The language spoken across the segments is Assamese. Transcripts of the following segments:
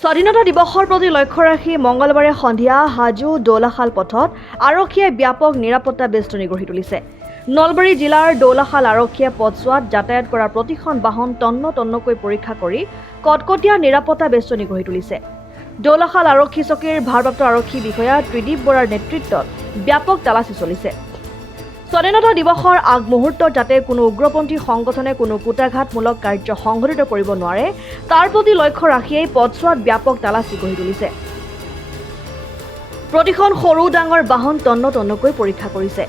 স্বাধীনতা দিৱসৰ প্ৰতি লক্ষ্য ৰাখি মঙলবাৰে সন্ধিয়া হাজো দৌলাখাল পথত আৰক্ষীয়ে ব্যাপক নিৰাপত্তা বেষ্টনী গঢ়ি তুলিছে। নলবাৰী জিলাৰ দৌলাখাল আৰক্ষীয়ে পথছোৱাত যাতায়াত কৰা প্ৰতিখন বাহন তন্নকৈ পৰীক্ষা কৰি কটকটীয়া নিৰাপত্তা বেষ্টনী গঢ়ি তুলিছে। দৌলাখাল আৰক্ষী চকীৰ ভাৰপ্ৰাপ্ত আৰক্ষী বিষয়া ত্ৰিদীপ বৰাৰ নেতৃত্বত ব্যাপক তালাচী চলিছে। স্বাধীনতা দিৱসৰ আগমুহূৰ্তত যাতে কোনো উগ্ৰপন্থী সংগঠনে কোনো কুটাঘাতমূলক কাৰ্য সংঘটিত কৰিব নোৱাৰে তাৰ প্ৰতি লক্ষ্য ৰাখিয়েই পথছোৱাত ব্যাপক তালাচী গঢ়ি তুলিছে। প্ৰতিখন সৰু ডাঙৰ বাহন তন্নকৈ পৰীক্ষা কৰিছে।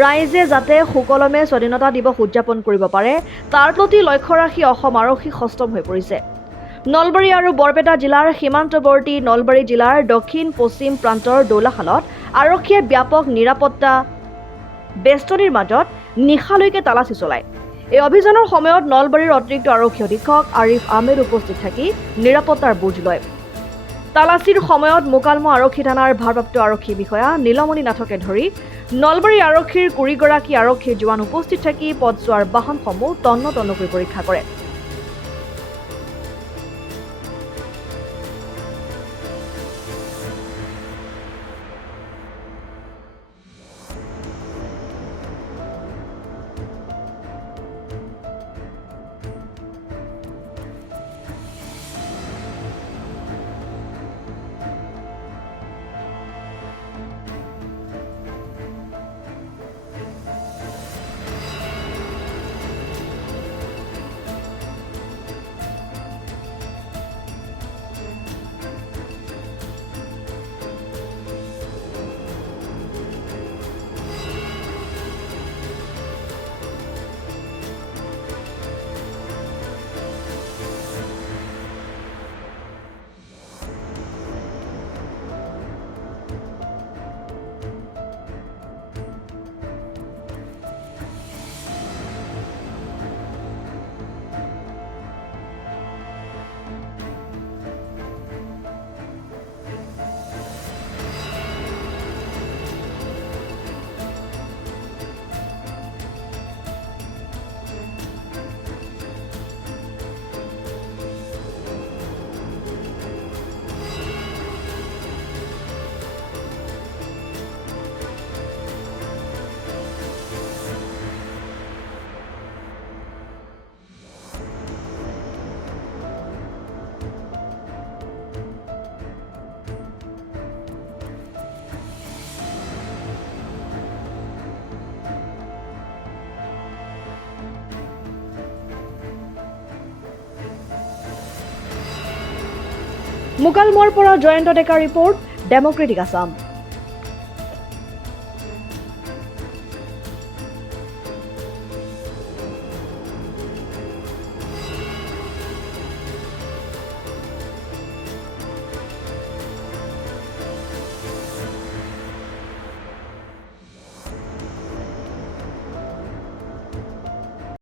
ৰাইজে যাতে সুকলমে স্বাধীনতা দিৱস উদযাপন কৰিব পাৰে তাৰ প্ৰতি লক্ষ্য ৰাখি অসম আৰক্ষী সষ্টম হৈ পৰিছে। নলবাৰী আৰু বৰপেটা জিলাৰ সীমান্তৱৰ্তী নলবাৰী জিলাৰ দক্ষিণ পশ্চিম প্ৰান্তৰ দৌলাখালত আৰক্ষীয়ে ব্যাপক নিৰাপত্তা বেষ্টনীৰ মাজত নিশালৈকে তালাচী চলায়। এই অভিযানৰ সময়ত নলবাৰীৰ অতিৰিক্ত আৰক্ষী অধীক্ষক আৰিফ আহমেদ উপস্থিত থাকি নিৰাপত্তাৰ বুজ লয়। তালাচীৰ সময়ত মোকালমো আৰক্ষী থানাৰ ভাৰপ্ৰাপ্ত আৰক্ষী বিষয়া নীলমণি নাথকে ধৰি নলবাৰী আৰক্ষীৰ 20 গৰাকী আৰক্ষী জোৱান উপস্থিত থাকি পথছোৱাৰ বাহনসমূহ তন্নকৈ পৰীক্ষা কৰে। মোকালমোৰ পৰা জয়ন্ত ডেকা ৰিপৰ্ট, ডেমক্ৰেটিক আছাম।